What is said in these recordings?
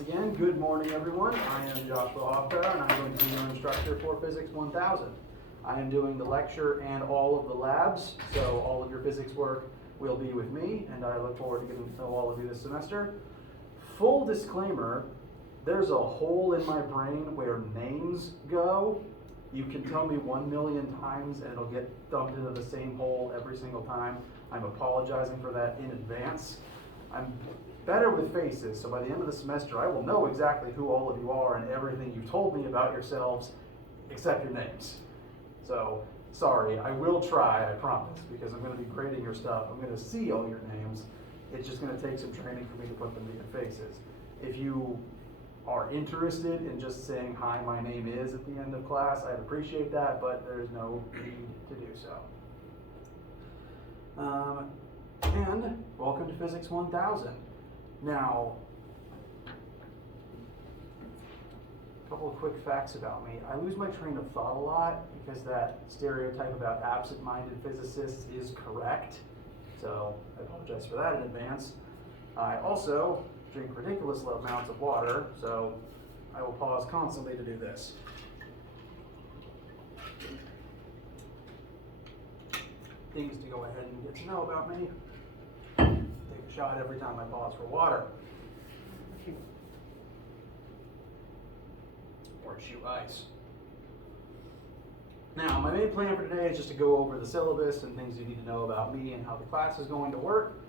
Once again, good morning everyone. I am Joshua Hoffbauer and I'm going to be your instructor for Physics 1000. I am doing the lecture and all of the labs, so all of your physics work will be with me, and I look forward to getting to know all of you this semester. Full disclaimer, there's a hole in my brain where names go. You can tell me 1,000,000 times and it'll get dumped into the same hole every single time. I'm apologizing for that in advance. I'm better with faces, so by the end of the semester I will know exactly who all of you are and everything you told me about yourselves, except your names. So, sorry, I will try, I promise, because I'm going to be grading your stuff. I'm going to see all your names. It's just going to take some training for me to put them to your faces. If you are interested in just saying, hi, my name is, at the end of class, I'd appreciate that, but there's no need to do so. And welcome to Physics 1000. Now, a couple of quick facts about me. I lose my train of thought a lot because that stereotype about absent-minded physicists is correct. So I apologize for that in advance. I also drink ridiculous amounts of water, so I will pause constantly to do this. Things to go ahead and get to know about me. Take a shot every time I pause for water. Or chew ice. Now, my main plan for today is just to go over the syllabus and things you need to know about me and how the class is going to work.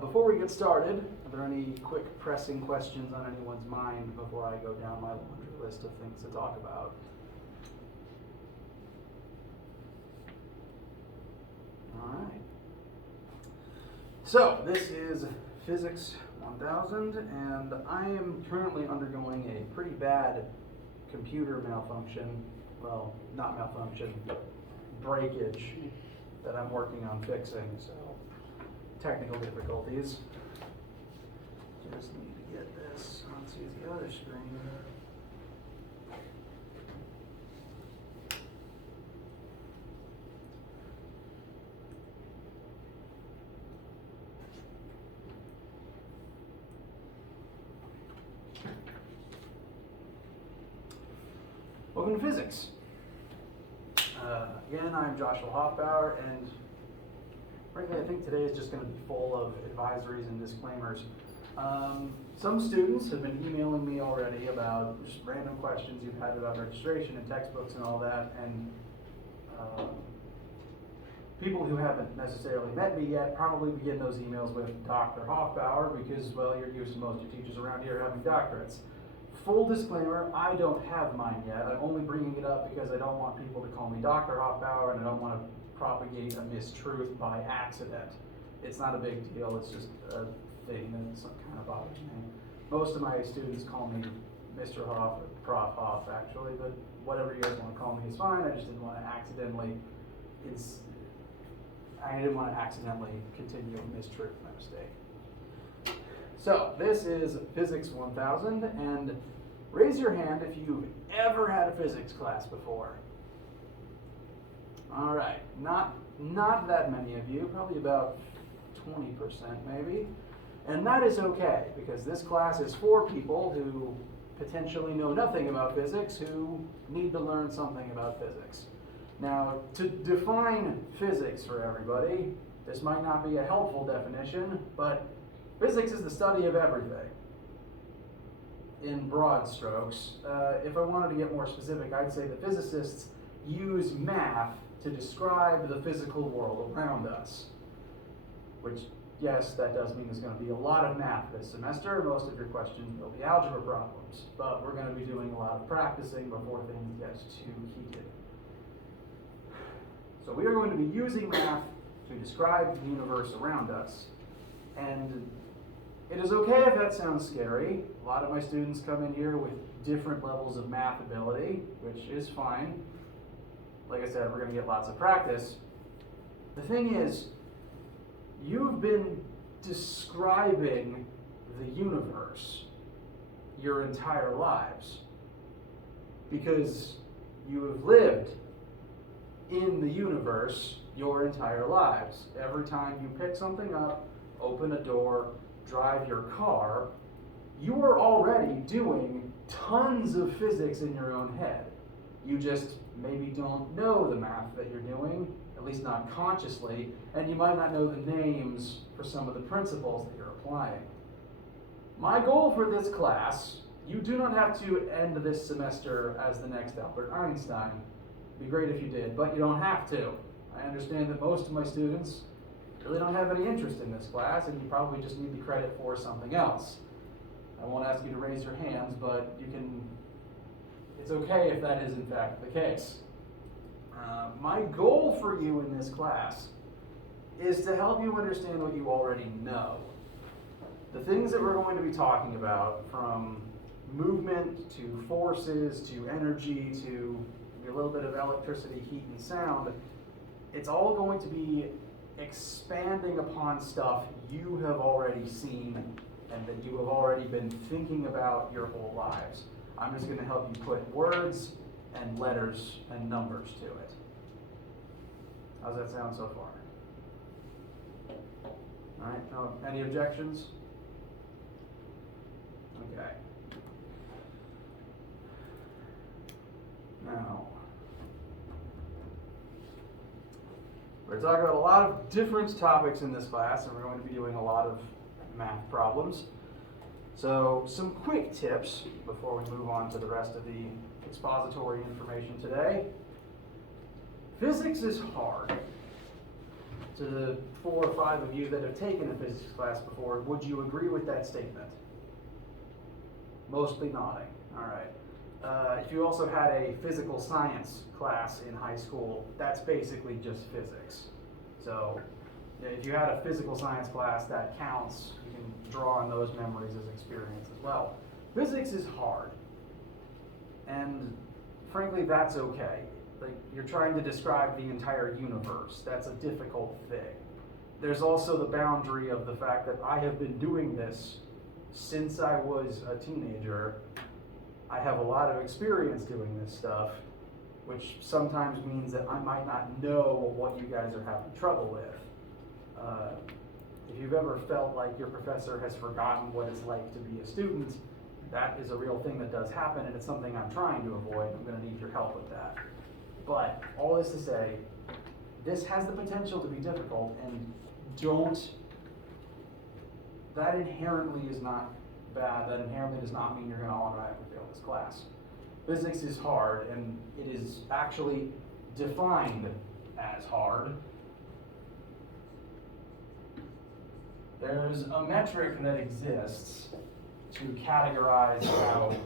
Before we get started, are there any quick pressing questions on anyone's mind before I go down my laundry list of things to talk about? All right. So, this is Physics 1000, and I am currently undergoing a pretty bad computer malfunction. Well, not malfunction, breakage that I'm working on fixing, so technical difficulties. Just need to get this onto the other screen. Welcome to Physics. Again, I'm Joshua Hoffbauer, and frankly, I think today is just going to be full of advisories and disclaimers. Some students have been emailing me already about just random questions you've had about registration and textbooks and all that, and people who haven't necessarily met me yet probably begin those emails with Dr. Hoffbauer because, well, you're used to most of your teachers around here having doctorates. Full disclaimer, I don't have mine yet. I'm only bringing it up because I don't want people to call me Dr. Hoffbauer, and I don't want to propagate a mistruth by accident. It's not a big deal, it's just a thing that kind of bothers me. Most of my students call me Mr. Hoff or Prof. Hoff, actually, but whatever you guys want to call me is fine. I just didn't want to accidentally, continue a mistruth, my mistake. So, this is Physics 1000, and raise your hand if you've ever had a physics class before. All right, not that many of you, probably about 20% maybe. And that is okay, because this class is for people who potentially know nothing about physics, who need to learn something about physics. Now, to define physics for everybody, this might not be a helpful definition, but physics is the study of everything, in broad strokes. If I wanted to get more specific, I'd say that physicists use math to describe the physical world around us. Which, yes, that does mean there's going to be a lot of math this semester. Most of your questions will be algebra problems, but we're going to be doing a lot of practicing before things get too heated. So we are going to be using math to describe the universe around us. And it is okay if that sounds scary. A lot of my students come in here with different levels of math ability, which is fine. Like I said, we're going to get lots of practice. The thing is, you've been describing the universe your entire lives because you have lived in the universe your entire lives. Every time you pick something up, open a door, drive your car, you are already doing tons of physics in your own head. You just maybe don't know the math that you're doing, at least not consciously, and you might not know the names for some of the principles that you're applying. My goal for this class, you do not have to end this semester as the next Albert Einstein. It'd be great if you did, but you don't have to. I understand that most of my students really don't have any interest in this class, and you probably just need the credit for something else. I won't ask you to raise your hands, but you can. It's okay if that is in fact the case. My goal for you in this class is to help you understand what you already know. The things that we're going to be talking about, from movement to forces to energy to a little bit of electricity, heat, and sound, it's all going to be expanding upon stuff you have already seen and that you have already been thinking about your whole lives. I'm just going to help you put words and letters and numbers to it. How's that sound so far? All right, no, any objections? Okay. Now, we're talking about a lot of different topics in this class, and we're going to be doing a lot of math problems. So, some quick tips before we move on to the rest of the expository information today. Physics is hard. To the 4 or 5 of you that have taken a physics class before, would you agree with that statement? Mostly nodding. All right. If you also had a physical science class in high school, that's basically just physics. So if you had a physical science class, that counts. You can draw on those memories as experience as well. Physics is hard. And frankly, that's okay. Like, you're trying to describe the entire universe. That's a difficult thing. There's also the boundary of the fact that I have been doing this since I was a teenager. I have a lot of experience doing this stuff, which sometimes means that I might not know what you guys are having trouble with. If you've ever felt like your professor has forgotten what it's like to be a student, that is a real thing that does happen, and it's something I'm trying to avoid. I'm going to need your help with that. But all this to say, this has the potential to be difficult, and that inherently is not bad. That inherently does not mean you're going to automatically fail this class. Physics is hard, and it is actually defined as hard. There's a metric that exists to categorize how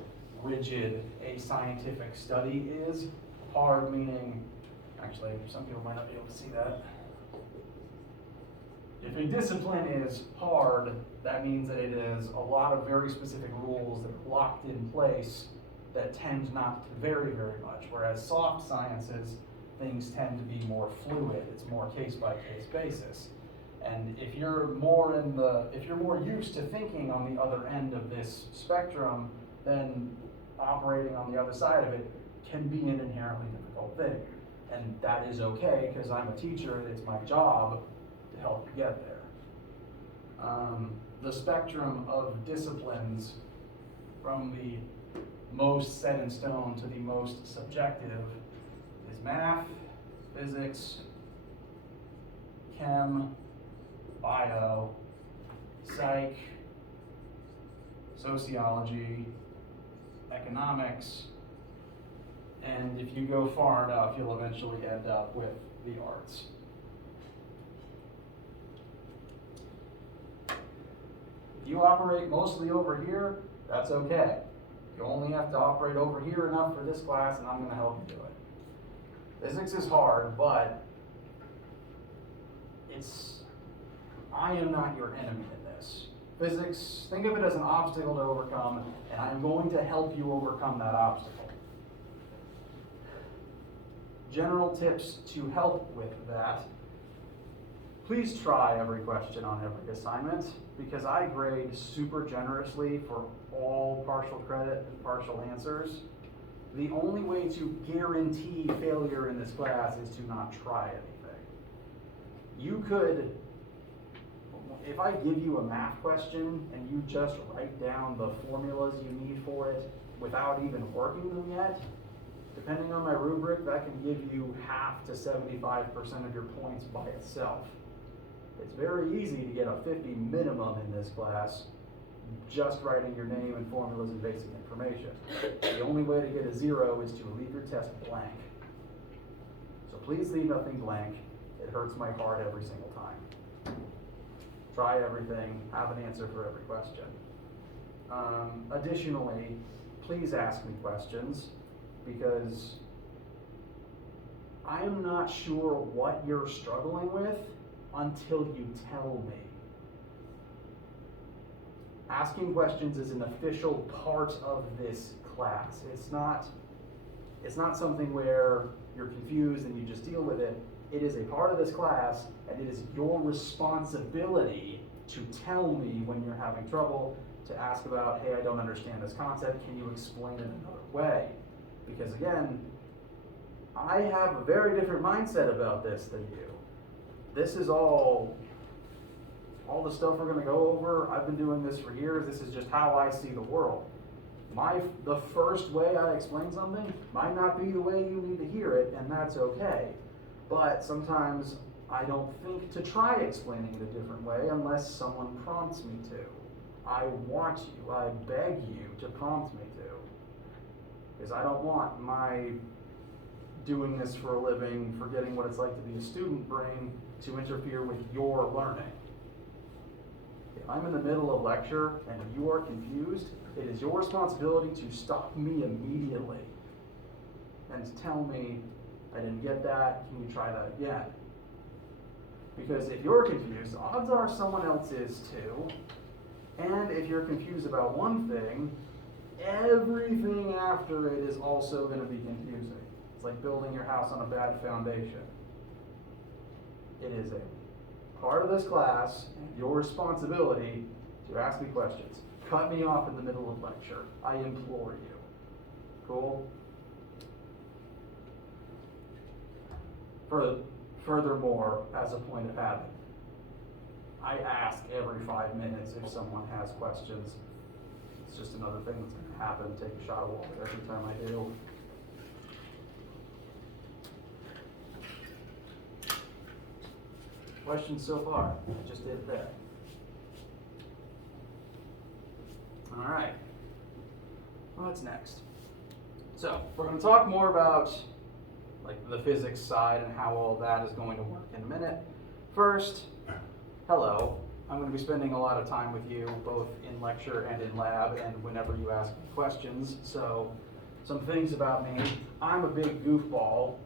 rigid a scientific study is. Hard meaning, actually, some people might not be able to see that. If a discipline is hard, that means that it is a lot of very specific rules that are locked in place that tend not to vary very much. Whereas soft sciences, things tend to be more fluid. It's more case-by-case basis. And if you're more used to thinking on the other end of this spectrum, then operating on the other side of it can be an inherently difficult thing. And that is okay, because I'm a teacher and it's my job to help you get there. The spectrum of disciplines, from the most set in stone to the most subjective, is math, physics, chem, bio, psych, sociology, economics, and if you go far enough, you'll eventually end up with the arts. If you operate mostly over here, that's okay. You only have to operate over here enough for this class, and I'm going to help you do it. Physics is hard, but I am not your enemy in this. Physics, think of it as an obstacle to overcome, and I am going to help you overcome that obstacle. General tips to help with that. Please try every question on every assignment, because I grade super generously for all partial credit and partial answers. The only way to guarantee failure in this class is to not try anything. You could, if I give you a math question and you just write down the formulas you need for it without even working them yet, depending on my rubric, that can give you half to 75% of your points by itself. It's very easy to get a 50 minimum in this class just writing your name and formulas and basic information. The only way to get a 0 is to leave your test blank. So please leave nothing blank. It hurts my heart every single time. Try everything, have an answer for every question. Additionally, please ask me questions, because I'm not sure what you're struggling with until you tell me. Asking questions is an official part of this class. It's not something where you're confused and you just deal with it. It is a part of this class, and it is your responsibility to tell me when you're having trouble, to ask about, hey, I don't understand this concept, can you explain it another way? Because again, I have a very different mindset about this than you. This is all the stuff we're gonna go over. I've been doing this for years. This is just how I see the world. The first way I explain something might not be the way you need to hear it, and that's okay. But sometimes I don't think to try explaining it a different way unless someone prompts me to. I want you, I beg you to prompt me to. Because I don't want my doing this for a living, forgetting what it's like to be a student brain to interfere with your learning. If I'm in the middle of lecture and you are confused, it is your responsibility to stop me immediately and tell me, I didn't get that, can you try that again? Because if you're confused, odds are someone else is too. And if you're confused about one thing, everything after it is also going to be confusing. It's like building your house on a bad foundation. It is a part of this class, and your responsibility to ask me questions. Cut me off in the middle of lecture. I implore you. Cool? Furthermore, as a point of habit, I ask every 5 minutes if someone has questions. It's just another thing that's going to happen. Take a shot of water every time I do. Questions so far? I just did it there. All right. What's next? So we're going to talk more about like the physics side and how all that is going to work in a minute. First, hello. I'm going to be spending a lot of time with you, both in lecture and in lab, and whenever you ask me questions. So, some things about me. I'm a big goofball,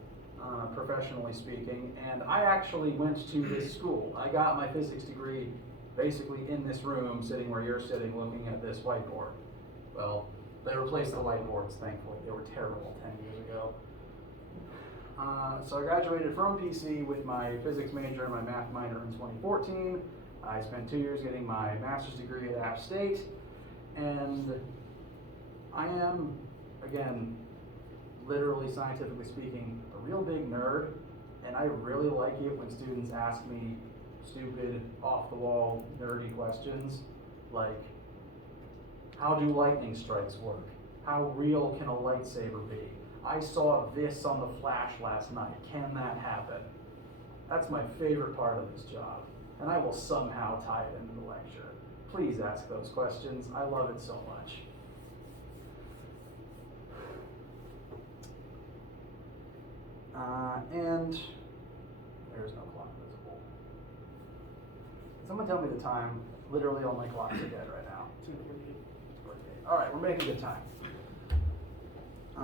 professionally speaking, and I actually went to this school. I got my physics degree basically in this room, sitting where you're sitting, looking at this whiteboard. Well, they replaced the whiteboards, thankfully. They were terrible 10 years ago. So I graduated from PC with my physics major and my math minor in 2014. I spent 2 years getting my master's degree at App State, and I am, again, literally scientifically speaking, a real big nerd, and I really like it when students ask me stupid, off-the-wall, nerdy questions, like, how do lightning strikes work? How real can a lightsaber be? I saw this on the Flash last night. Can that happen? That's my favorite part of this job, and I will somehow tie it into the lecture. Please ask those questions. I love it so much. And there's no clock visible. Someone tell me the time. Literally all my clocks are dead right now. 2:48. All right, we're making good time. I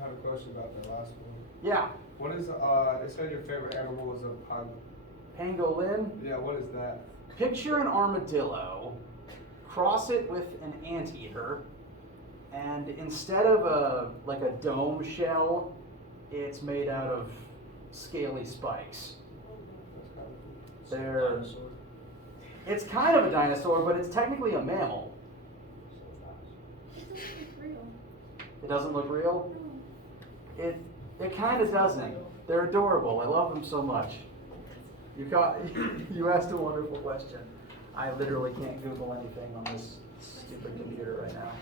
have a question about the last one. Yeah. What is, it said your favorite animal is a Pangolin. Yeah, what is that? Picture an armadillo, cross it with an anteater, and instead of a dome shell, it's made out of scaly spikes. It's kind of a dinosaur, but it's technically a mammal. It doesn't look real? It kind of doesn't. They're adorable. I love them so much. You asked a wonderful question. I literally can't Google anything on this stupid computer right now.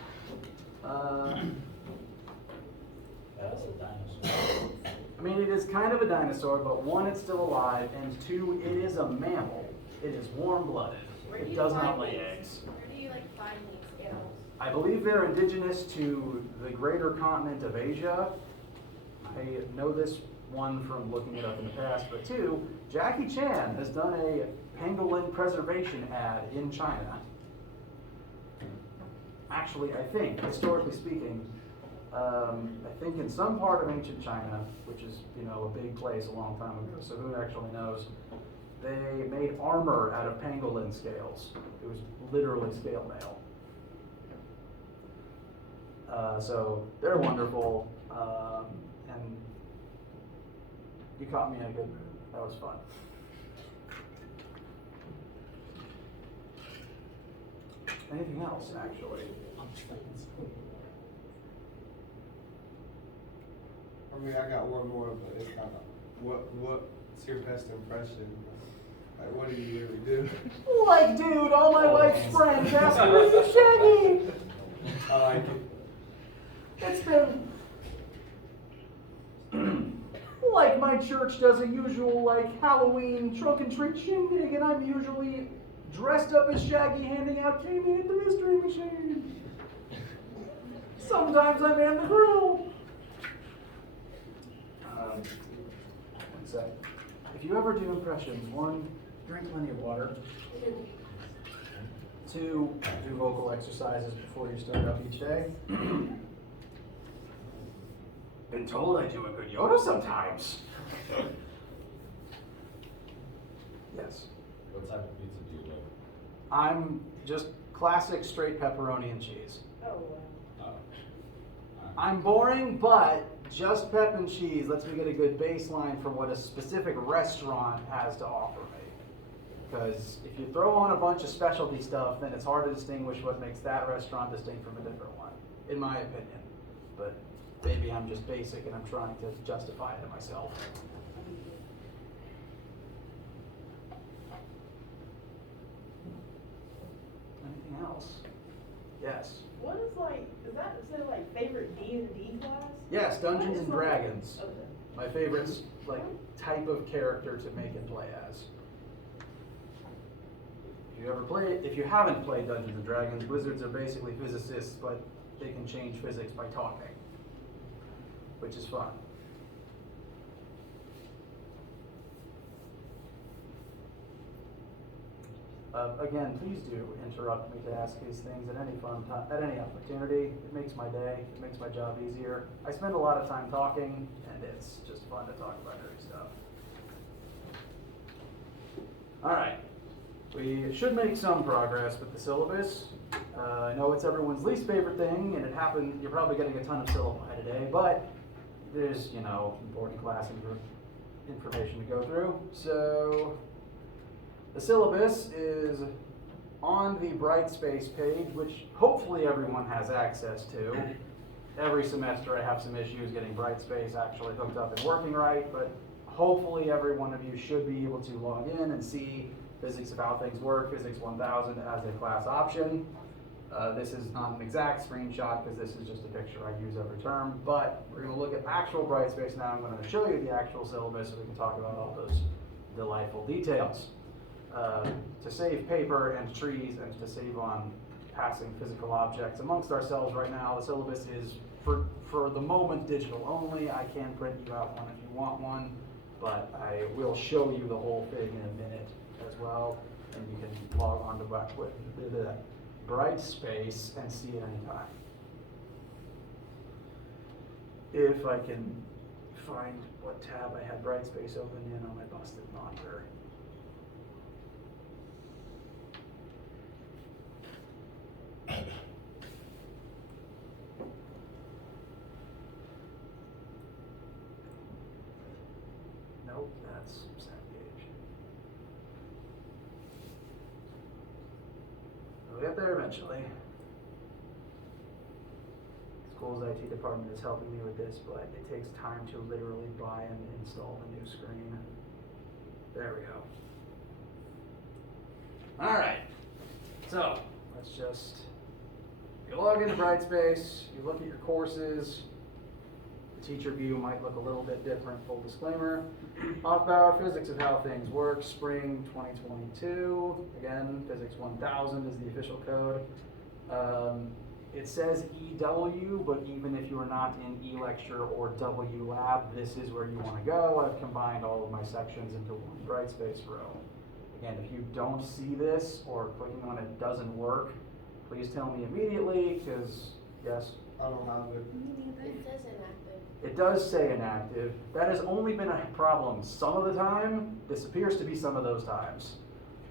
That's a dinosaur. I mean, it is kind of a dinosaur, but one, it's still alive, and two, it is a mammal. It is warm-blooded. It does not lay eggs. Where do you find these scales? I believe they're indigenous to the greater continent of Asia. I know this one from looking it up in the past, but two, Jackie Chan has done a pangolin preservation ad in China. Actually, I think, historically speaking, I think in some part of ancient China, which is, a big place a long time ago, so who actually knows, they made armor out of pangolin scales. It was literally scale mail. So they're wonderful, and you caught me in a good mood. That was fun. Anything else, actually? I mean, I got one more, but it's kind of, what's your best impression? Like, what do you really do? Like, dude, all my wife's friends ask me, "Where's the Shaggy?" I like it. It's been like my church does a usual Halloween trunk and treat shindig, and I'm usually dressed up as Shaggy handing out candy at the mystery machine. Sometimes I man the grill. One sec. If you ever do impressions, one, drink plenty of water. Two, do vocal exercises before you start up each day. Been told I do a good Yoda sometimes. Yes. What type of pizza do you like? I'm just classic straight pepperoni and cheese. Oh, I'm boring, but just pep and cheese lets me get a good baseline for what a specific restaurant has to offer me. Because if you throw on a bunch of specialty stuff, then it's hard to distinguish what makes that restaurant distinct from a different one, in my opinion. But maybe I'm just basic and I'm trying to justify it to myself. Anything else? Yes. What is is that favorite D&D class? Yes, Dungeons and Dragons. Okay. My favorite type of character to make and play as. If you haven't played Dungeons and Dragons, wizards are basically physicists, but they can change physics by talking, which is fun. Again, please do interrupt me to ask these things at any opportunity. It makes my day. It makes my job easier. I spend a lot of time talking, and it's just fun to talk about nerdy stuff. All right. We should make some progress with the syllabus. I know it's everyone's least favorite thing, and you're probably getting a ton of syllabi today, but there's, important class information to go through. So the syllabus is on the Brightspace page, which hopefully everyone has access to. Every semester I have some issues getting Brightspace actually hooked up and working right, but hopefully every one of you should be able to log in and see Physics of How Things Work, Phys1000 as a class option. This is not an exact screenshot because this is just a picture I use every term, but we're going to look at actual Brightspace now. I'm going to show you the actual syllabus so we can talk about all those delightful details. To save paper and trees and to save on passing physical objects amongst ourselves right now, the syllabus is, for the moment, digital only. I can print you out one if you want one, but I will show you the whole thing in a minute as well, and you can log on to Brightspace and see it anytime. If I can find what tab I had Brightspace open in on my busted monitor. Nope, that's Cengage. We'll get there eventually. School's IT department is helping me with this, but it takes time to literally buy and install the new screen. There we go. All right, so let's just, you log into Brightspace, you look at your courses. The teacher view might look a little bit different, full disclaimer. Off-hour physics of how things work, spring 2022. Again, Physics 1000 is the official code. It says EW, but even if you are not in E-lecture or W lab, this is where you want to go. I've combined all of my sections into one Brightspace row. Again, if you don't see this or clicking on it doesn't work, please tell me immediately, because yes, I don't have it. It says inactive. it does say inactive. That has only been a problem some of the time. This appears to be some of those times.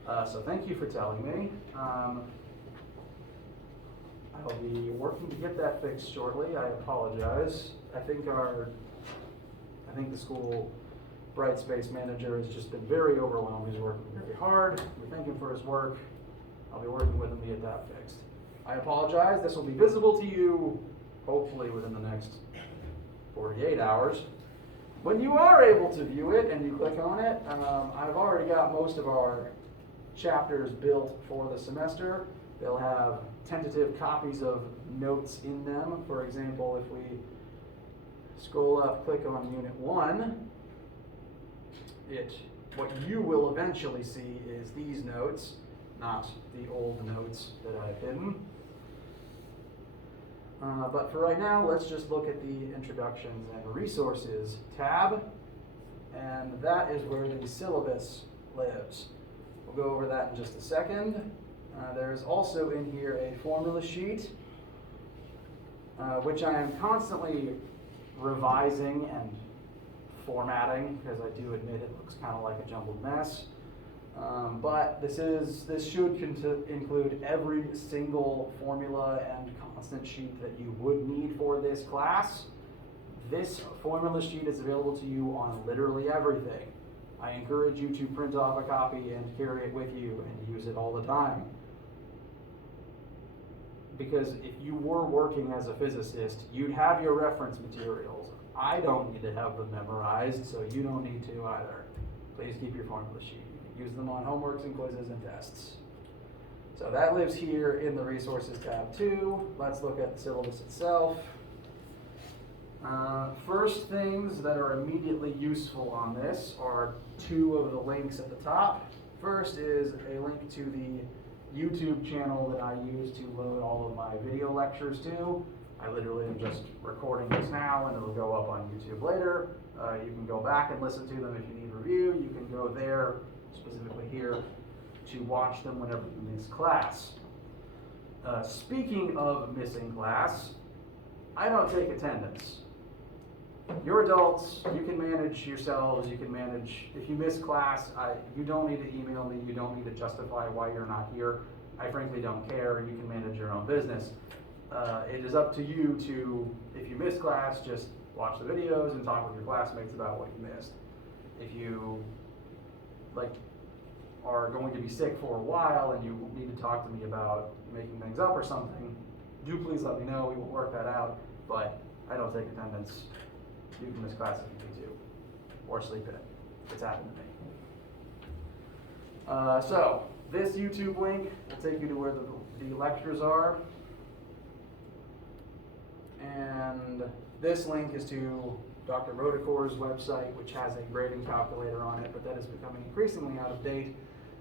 So thank you for telling me. I'll be working to get that fixed shortly. I apologize. I think the school Brightspace manager has just been very overwhelmed. He's working very hard. We thank him for his work. I'll be working with him to get that fixed. I apologize. This will be visible to you hopefully within the next 48 hours. When you are able to view it and you click on it, I've already got most of our chapters built for the semester. They'll have tentative copies of notes in them. For example, if we scroll up, click on Unit 1, what you will eventually see is these notes, not the old notes that I've hidden. But for right now, let's just look at the Introductions and Resources tab, and that is where the syllabus lives. We'll go over that in just a second. There's also in here a formula sheet, which I am constantly revising and formatting, because I do admit it looks kind of like a jumbled mess. But this should include every single formula and constant sheet that you would need for this class. This formula sheet is available to you on literally everything. I encourage you to print off a copy and carry it with you and use it all the time. Because if you were working as a physicist, you'd have your reference materials. I don't need to have them memorized, so you don't need to either. Please keep your formula sheet. You can use them on homeworks and quizzes and tests. So that lives here in the Resources tab too. Let's look at the syllabus itself. First things that are immediately useful on this are two of the links at the top. First is a link to the YouTube channel that I use to load all of my video lectures to. I literally am just recording this now and it'll go up on YouTube later. You can go back and listen to them if you need review. You can go there, specifically here, to watch them whenever you miss class. Speaking of missing class, I don't take attendance. You're adults, you can manage yourselves, you can manage, if you miss class, you don't need to email me, you don't need to justify why you're not here. I frankly don't care, you can manage your own business. It is up to you to, if you miss class, just watch the videos and talk with your classmates about what you missed. If you are going to be sick for a while and you need to talk to me about making things up or something, do please let me know, we will work that out, but I don't take attendance. You can miss class if you need to, or sleep in it. It's happened to me. So, this YouTube link will take you to where the lectures are. And this link is to Dr. Rodecor's website, which has a grading calculator on it, but that is becoming increasingly out of date,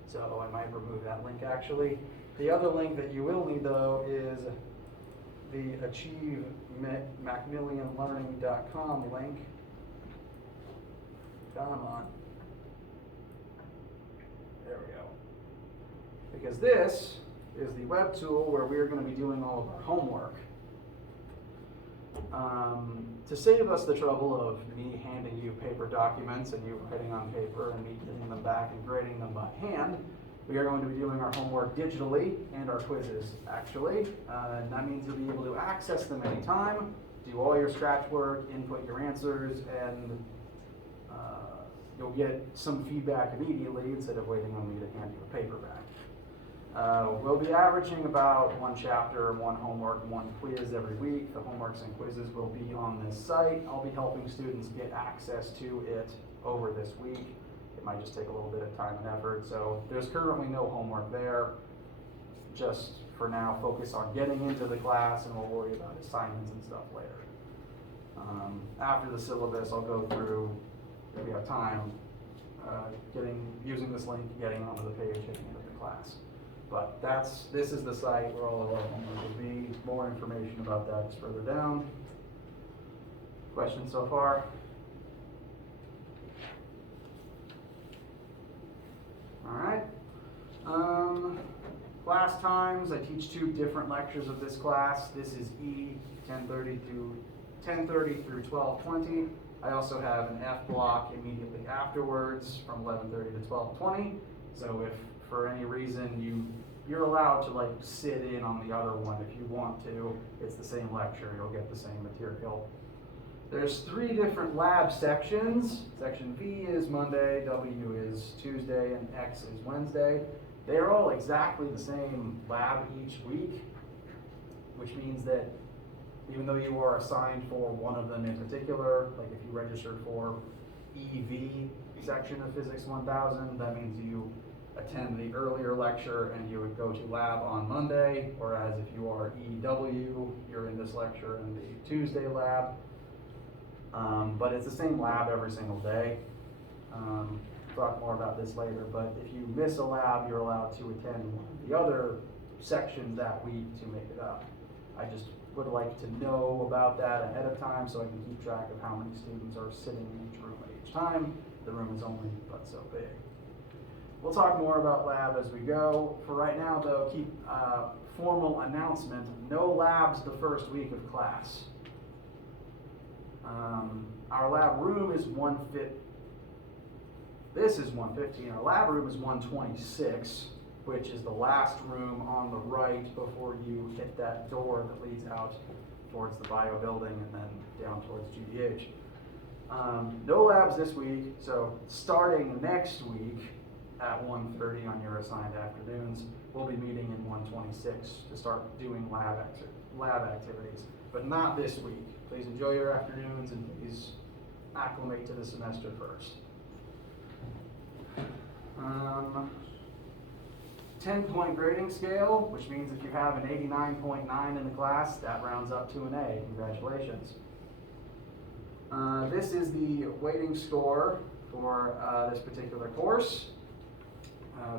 so I might remove that link actually. The other link that you will need though is the achievemacmillionlearning.com link. Come on. There we go. Because this is the web tool where we're going to be doing all of our homework. To save us the trouble of me handing you paper documents and you writing on paper and me getting them back and grading them by hand, we are going to be doing our homework digitally and our quizzes actually. And that means you'll be able to access them anytime, do all your scratch work, input your answers, and you'll get some feedback immediately instead of waiting on me to hand you a paper back. We'll be averaging about one chapter, one homework, one quiz every week. The homeworks and quizzes will be on this site. I'll be helping students get access to it over this week. it might just take a little bit of time and effort. So there's currently no homework there. Just for now, focus on getting into the class, and we'll worry about assignments and stuff later. After the syllabus, I'll go through, if we have time, using this link, getting onto the page, getting into the class. But this is the site where all of our homework will be. More information about that is further down. Questions so far? All right. Class times, I teach 2 different lectures of this class. This is E 10:30 through 12:20. I also have an F block immediately afterwards from 11:30 to 12:20. So if for any reason you're allowed to like sit in on the other one if you want to. It's the same lecture, you'll get the same material. There's 3 different lab sections. Section V is Monday, W is Tuesday, and X is Wednesday. They're all exactly the same lab each week, which means that even though you are assigned for one of them in particular, like if you registered for EV section of Physics 1000, that means you attend the earlier lecture and you would go to lab on Monday, whereas if you are EW, you're in this lecture in the Tuesday lab. But it's the same lab every single day. Talk more about this later, but if you miss a lab, you're allowed to attend one of the other sections that week to make it up. I just would like to know about that ahead of time so I can keep track of how many students are sitting in each room at each time. The room is only but so big. We'll talk more about lab as we go. For right now though, keep formal announcement, no labs the first week of class. Our lab room is 150. This is 115. Our lab room is 126, which is the last room on the right before you hit that door that leads out towards the bio building and then down towards GDH. No labs this week, so starting next week at 1:30 on your assigned afternoons, we'll be meeting in 126 to start doing lab activities, but not this week. Please enjoy your afternoons and please acclimate to the semester first. 10-point grading scale, which means if you have an 89.9 in the class, that rounds up to an A. Congratulations. This is the weighting score for this particular course.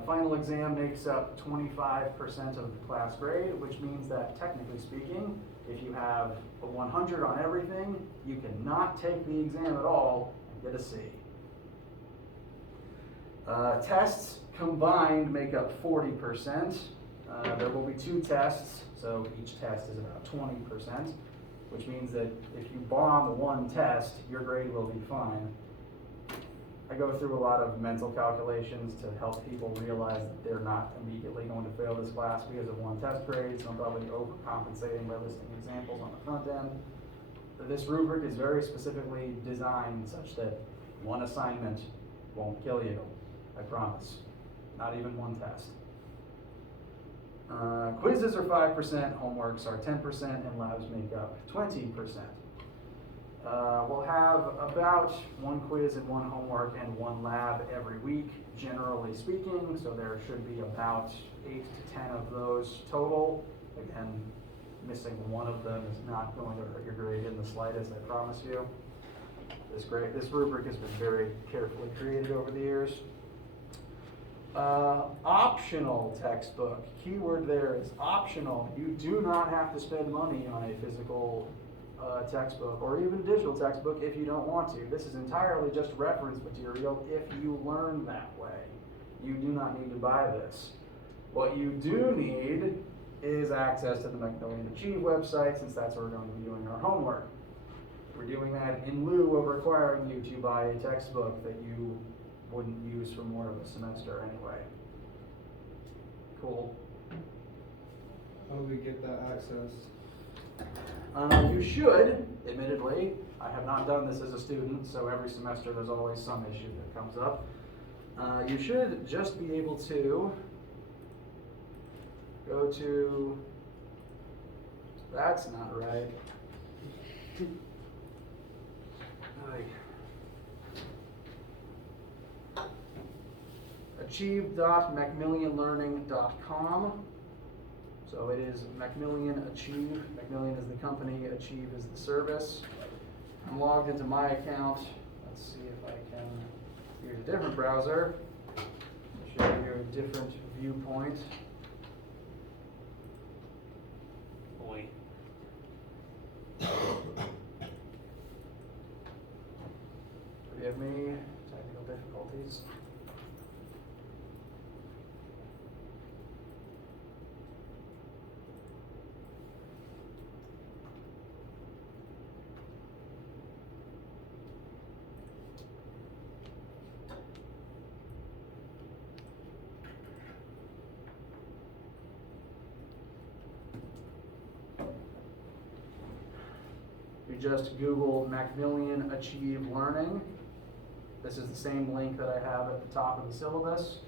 Final exam makes up 25% of the class grade, which means that technically speaking, if you have a 100 on everything, you cannot take the exam at all and get a C. Tests combined make up 40%. There will be 2 tests, so each test is about 20%, which means that if you bomb one test, your grade will be fine. I go through a lot of mental calculations to help people realize that they're not immediately going to fail this class because of one test grade, so I'm probably overcompensating by listing examples on the front end. This rubric is very specifically designed such that one assignment won't kill you, I promise. Not even one test. Quizzes are 5%, homeworks are 10%, and labs make up 20%. We'll have about 1 quiz and 1 homework and 1 lab every week, generally speaking, so there should be about 8 to 10 of those total. Again, missing one of them is not going to hurt your grade in the slightest, I promise you. This rubric has been very carefully created over the years. Optional textbook. Keyword there is optional. You do not have to spend money on a physical textbook or even digital textbook if you don't want to. This is entirely just reference material if you learn that way. You do not need to buy this. What you do need is access to the Macmillan Achieve website, since that's where we're going to be doing our homework. We're doing that in lieu of requiring you to buy a textbook that you wouldn't use for more of a semester anyway. Cool. How do we get that access? You should, admittedly. I have not done this as a student, so every semester there's always some issue that comes up. You should just be able to go to, that's not right. achieve.macmillionlearning.com. So it is Macmillian Achieve. Macmillian is the company, Achieve is the service. I'm logged into my account. Let's see if I can use a different browser to show you a different viewpoint. Boy. Forgive me, technical difficulties. You just Google Macmillian Achieve Learning. This is the same link that I have at the top of the syllabus.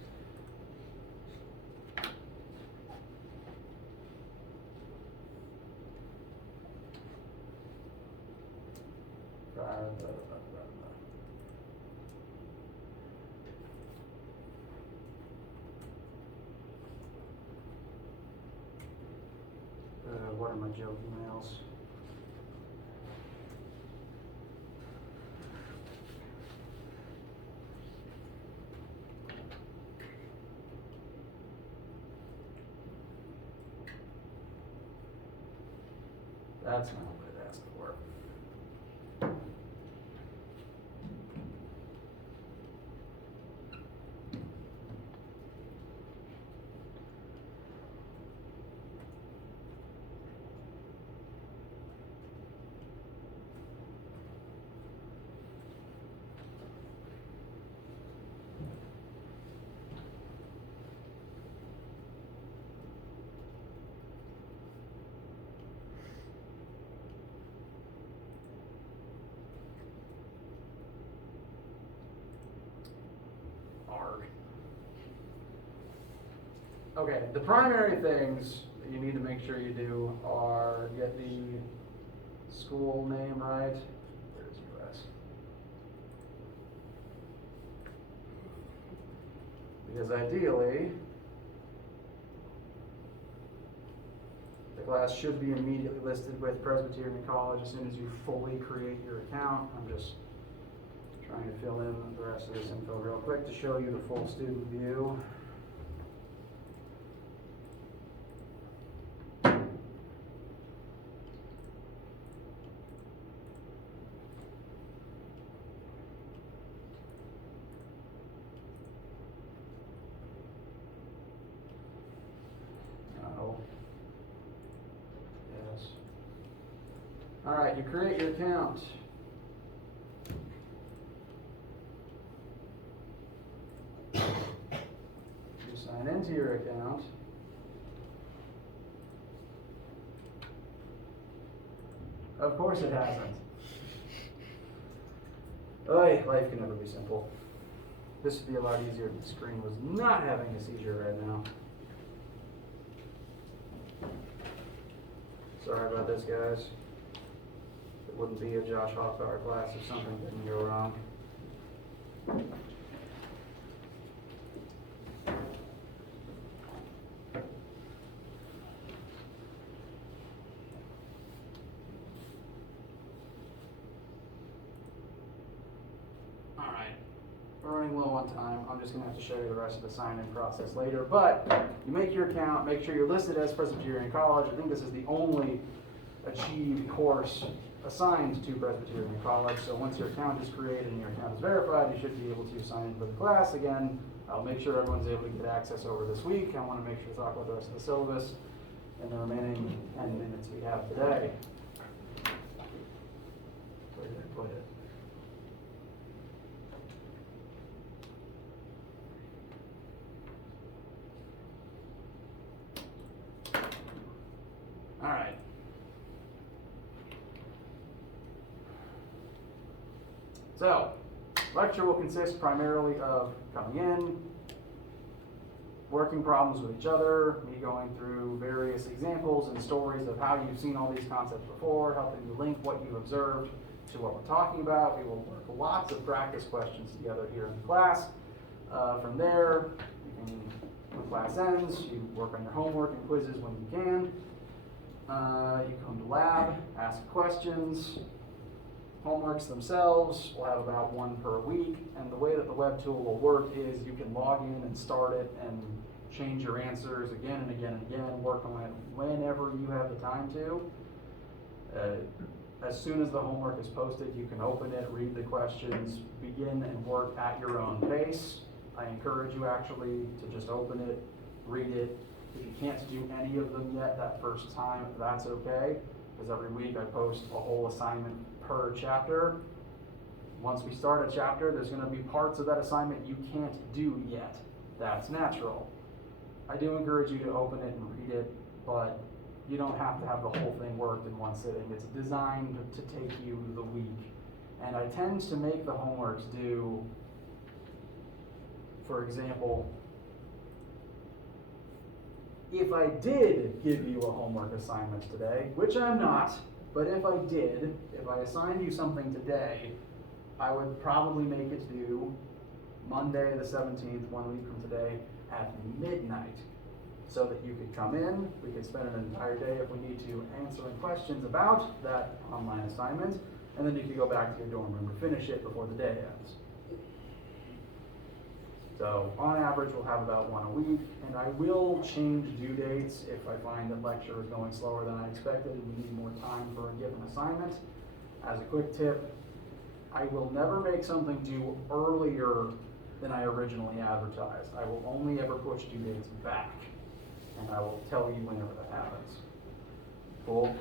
What are my joke emails? That's not what it asked for. Okay, the primary things that you need to make sure you do are get the school name right. Where's US? Because ideally, the class should be immediately listed with Presbyterian College as soon as you fully create your account. I'm just trying to fill in the rest of this info real quick to show you the full student view. Yes. All right, you create your account. You sign into your account. Of course it hasn't. Oy, life can never be simple. This would be a lot easier if the screen was not having a seizure right now. Sorry about this, guys. It wouldn't be a Josh Hoffbauer class if something didn't go wrong. We're running low on time. I'm just going to have to show you the rest of the sign-in process later. But you make your account, make sure you're listed as Presbyterian College. I think this is the only Achieve course assigned to Presbyterian College. So once your account is created and your account is verified, you should be able to sign in for the class. Again, I'll make sure everyone's able to get access over this week. I want to make sure to talk about the rest of the syllabus in the remaining 10 minutes we have today. Where did I put it? All right. So, lecture will consist primarily of coming in, working problems with each other, me going through various examples and stories of how you've seen all these concepts before, helping you link what you observed to what we're talking about. We will work lots of practice questions together here in the class. From there, And when class ends, you work on your homework and quizzes when you can. You come to lab, ask questions. Homeworks themselves, we'll have about one per week, and the way that the web tool will work is you can log in and start it and change your answers again and again and again, work on it whenever you have the time to. As soon as the homework is posted, you can open it, read the questions, begin and work at your own pace. I encourage you actually to just open it, read it. If you can't do any of them yet that first time, that's okay, because every week I post a whole assignment per chapter. Once we start a chapter, there's going to be parts of that assignment you can't do yet. That's natural. I do encourage you to open it and read it, but you don't have to have the whole thing worked in one sitting. It's designed to take you the week. And I tend to make the homeworks do, for example, if I did give you a homework assignment today, which I'm not, but if I did, if I assigned you something today, I would probably make it due Monday the 17th, 1 week from today, at midnight, so that you could come in, we could spend an entire day if we need to answering questions about that online assignment, and then you could go back to your dorm room and finish it before the day ends. So on average, we'll have about one a week, and I will change due dates if I find that lecture is going slower than I expected and we need more time for a given assignment. As a quick tip, I will never make something due earlier than I originally advertised. I will only ever push due dates back, and I will tell you whenever that happens. Cool?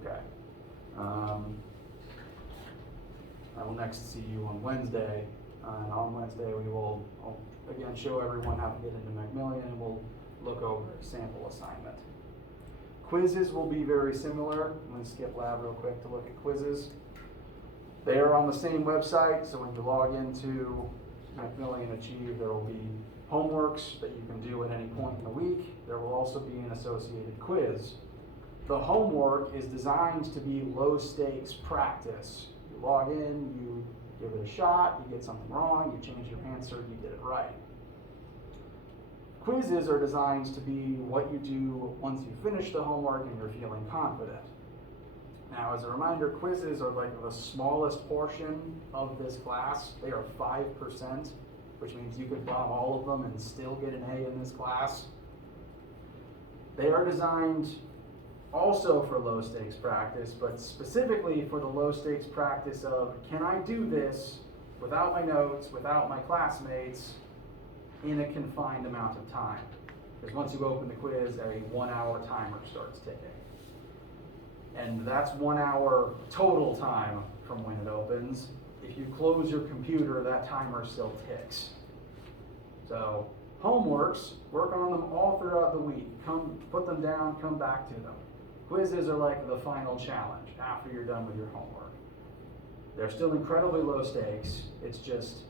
Okay. I will next see you on Wednesday. And on Wednesday, I'll again show everyone how to get into Macmillan, and we'll look over a sample assignment. Quizzes will be very similar. I'm going to skip lab real quick to look at quizzes. They are on the same website, so when you log into Macmillan Achieve, there will be homeworks that you can do at any point in the week. There will also be an associated quiz. The homework is designed to be low stakes practice. You log in, you give it a shot, you get something wrong, you change your answer, you get it right. Quizzes are designed to be what you do once you finish the homework and you're feeling confident. Now, as a reminder, quizzes are like the smallest portion of this class. They are 5%, which means you could bomb all of them and still get an A in this class. They are designed also for low stakes practice, but specifically for the low stakes practice of, can I do this without my notes, without my classmates, in a confined amount of time? Because once you open the quiz, a 1 hour timer starts ticking. And that's 1 hour total time from when it opens. If you close your computer, that timer still ticks. So homeworks, work on them all throughout the week. Come, put them down, come back to them. Quizzes are like the final challenge after you're done with your homework. They're still incredibly low stakes. It's just,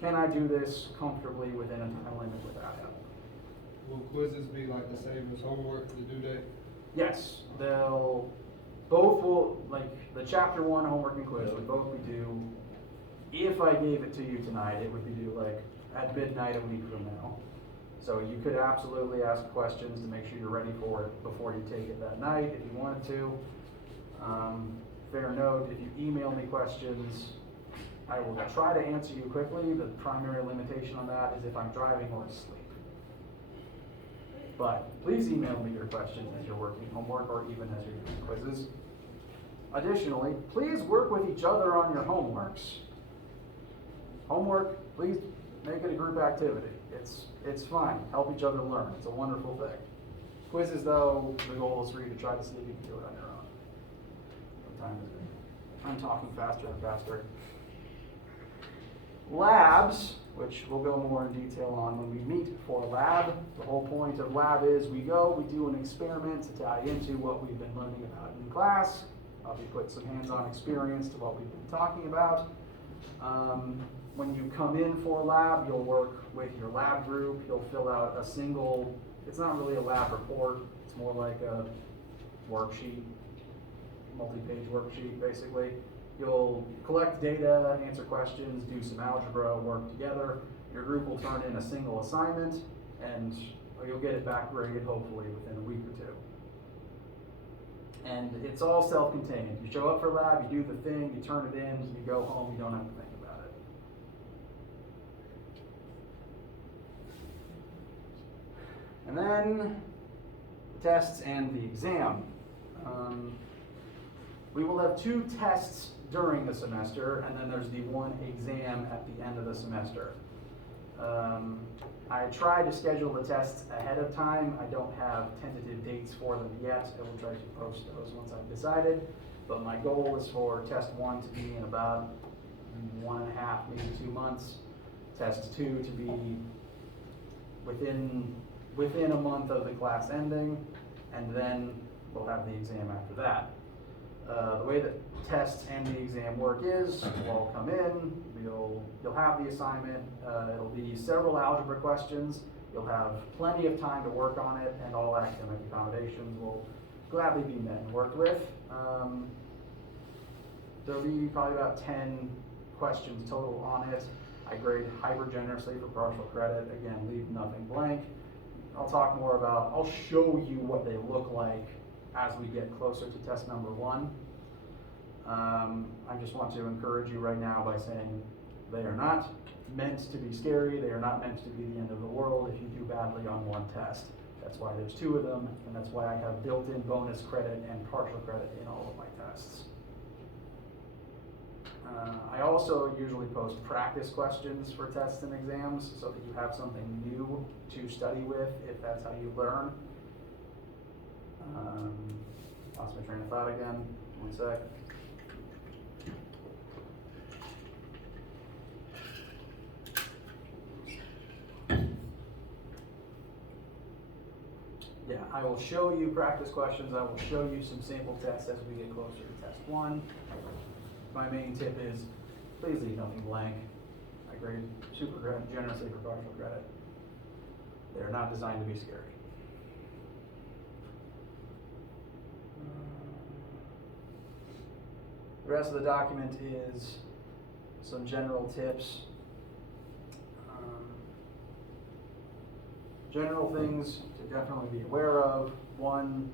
can I do this comfortably within a time limit without help? Will quizzes be like the same as homework, the due date? Yes, both will, like the chapter 1 homework and quiz would both be due. If I gave it to you tonight, it would be due like at midnight a week from now. So you could absolutely ask questions to make sure you're ready for it before you take it that night if you wanted to. Fair note, if you email me questions, I will try to answer you quickly. The primary limitation on that is if I'm driving or asleep. But please email me your questions as you're working homework or even as you're doing quizzes. Additionally, please work with each other on your homeworks. Homework, please make it a group activity. It's fun. Help each other learn. It's a wonderful thing. Quizzes, though, the goal is for you to try to see if you can do it on your own. What time is it? I'm talking faster and faster. Labs, which we'll go more in detail on when we meet for lab. The whole point of lab is we do an experiment to tie into what we've been learning about in class. We put some hands-on experience to what we've been talking about. When you come in for lab, you'll work with your lab group. You'll fill out a single, it's not really a lab report, it's more like a worksheet, multi-page worksheet basically. You'll collect data, answer questions, do some algebra, work together, Your group will turn in a single assignment, and you'll get it back graded hopefully within a week or two. And it's all self-contained. You show up for lab, you do the thing, you turn it in, you go home, you don't have to think about it. And then the tests and the exam. We will have 2 tests during the semester, and then there's the 1 exam at the end of the semester. I tried to schedule the tests ahead of time. I don't have tentative dates for them yet. I will try to post those once I've decided. But my goal is for test 1 to be in about 1.5, maybe 2 months. Test 2 to be within a month of the class ending, and then we'll have the exam after that. The way that tests and the exam work is, we'll all come in, you'll have the assignment, it'll be several algebra questions, you'll have plenty of time to work on it, and all academic accommodations will gladly be met and worked with. There'll be probably about 10 questions total on it. I grade hyper generously for partial credit, again, leave nothing blank. I'll show you what they look like as we get closer to test number 1. I just want to encourage you right now by saying they are not meant to be scary. They are not meant to be the end of the world if you do badly on 1 test. That's why there's 2 of them, and that's why I have built-in bonus credit and partial credit in all of my tests. I also usually post practice questions for tests and exams so that you have something new to study with if that's how you learn. Lost my train of thought again. 1 sec. Yeah, I will show you practice questions. I will show you some sample tests as we get closer to test 1. My main tip is, please leave nothing blank. I grade super generously for partial credit. They're not designed to be scary. The rest of the document is some general tips. General things to definitely be aware of. 1,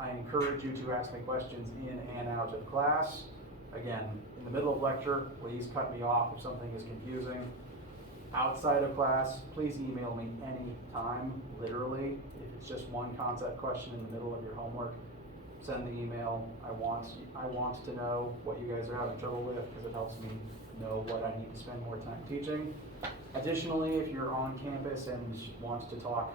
I encourage you to ask me questions in and out of class. Again, in the middle of lecture, please cut me off if something is confusing. Outside of class, please email me anytime, literally. If it's just 1 concept question in the middle of your homework, send the email. I want to know what you guys are having trouble with because it helps me know what I need to spend more time teaching. Additionally, if you're on campus and want to talk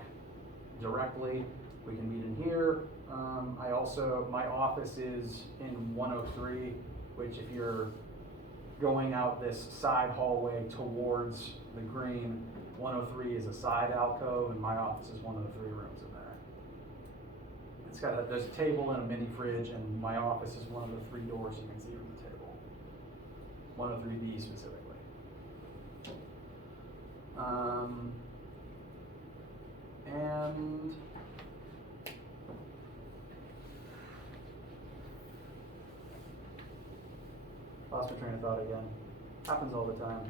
directly, we can meet in here. My office is in 103, which if you're going out this side hallway towards the green, 103 is a side alcove, and my office is one of the 3 rooms in there. There's a table and a mini fridge, and my office is one of the 3 doors you can see from the table. 103B specifically. And lost my train of thought again. Happens all the time.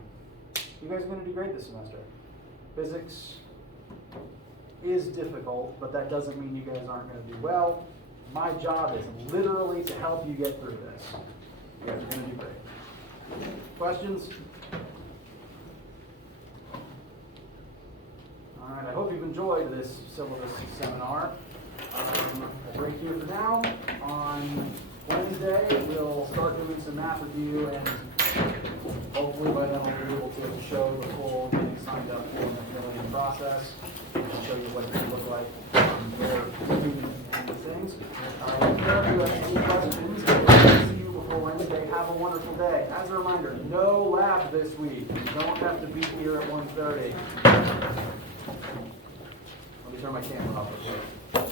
You guys are going to do great this semester. Physics is difficult, but that doesn't mean you guys aren't going to do well. My job is literally to help you get through this. You guys are going to do great. Questions? All right, I hope you've enjoyed this syllabus seminar. A break here for now. On Wednesday, we'll start doing some math review, and hopefully by then we'll be able to show the full getting signed up for the filling process, and show you what it could look like for students and things. If you have any questions, we'll see you before Wednesday. Have a wonderful day. As a reminder, no lab this week. You don't have to be here at 1:30. Let me turn my camera off real quick.